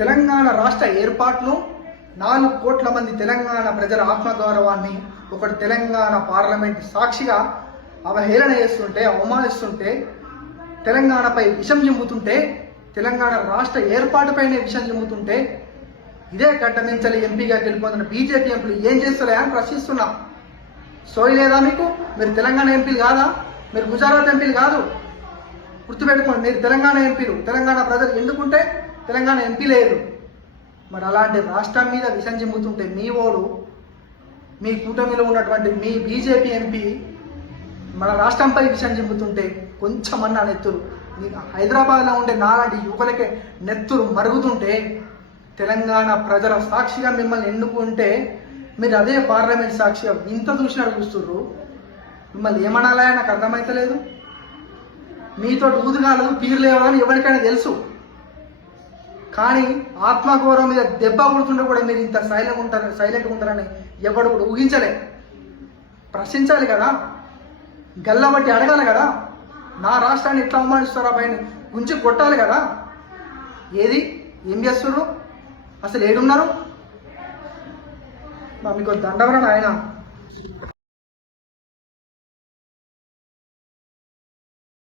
తెలంగాణ రాష్ట్ర ఏర్పాటును 4 కోట్ల మంది తెలంగాణ ప్రజల ఆత్మగౌరవాన్ని ఒకటి తెలంగాణ పార్లమెంట్ సాక్షిగా అవహేళన చేస్తుంటే, అవమానిస్తుంటే, తెలంగాణపై విషం జిమ్ముతుంటే, తెలంగాణ రాష్ట్ర ఏర్పాటుపైనే విషం జిమ్ముతుంటే, ఇదే గడ్డమించలి ఎంపీగా గెలుపొందిన బీజేపీ ఎంపీలు ఏం చేస్తారా అని ప్రశ్నిస్తున్నా. సోయి లేదా మీకు? మీరు తెలంగాణ ఎంపీలు కాదా? మీరు గుజరాత్ ఎంపీలు కాదు. గుర్తుపెట్టుకోండి, మీరు తెలంగాణ ఎంపీలు. తెలంగాణ ప్రజలు ఎన్నుకుంటే తెలంగాణ ఎంపీ లేదు. మరి అలాంటి రాష్ట్రం మీద విషం జిమ్ముతుంటే మీ ఓడు, మీ కూటమిలో ఉన్నటువంటి మీ బీజేపీ ఎంపీ మన రాష్ట్రంపై విషం జిమ్ముతుంటే కొంచెమన్నా నెత్తురు, హైదరాబాద్లో ఉండే నాలాంటి యువకులకే నెత్తురు మరుగుతుంటే, తెలంగాణ ప్రజల సాక్షిగా మిమ్మల్ని ఎన్నుకుంటే మీరు అదే పార్లమెంట్ సాక్షిగా ఇంత చూసినట్టు చూస్తుర్రు. మిమ్మల్ని ఏమనాలా నాకు అర్థమైతలేదు. మీతో ఊదుగాలదు పీరు లేవని ఎవరికైనా తెలుసు. కానీ ఆత్మగౌరవం మీద దెబ్బ కొడుతుంటే కూడా మీరు ఇంత సైలెంట్గా ఉంటారని ఎవడు కూడా ఊహించలే. ప్రశ్నించాలి కదా, గల్లబట్టి అడగాలి కదా, నా రాష్ట్రాన్ని ఎట్లా అవమానిస్తారా పైన గుంచి కొట్టాలి కదా. ఏది ఏం చేస్తున్నారు? అసలు ఏడున్నారు? మీకు దండవరం ఆయన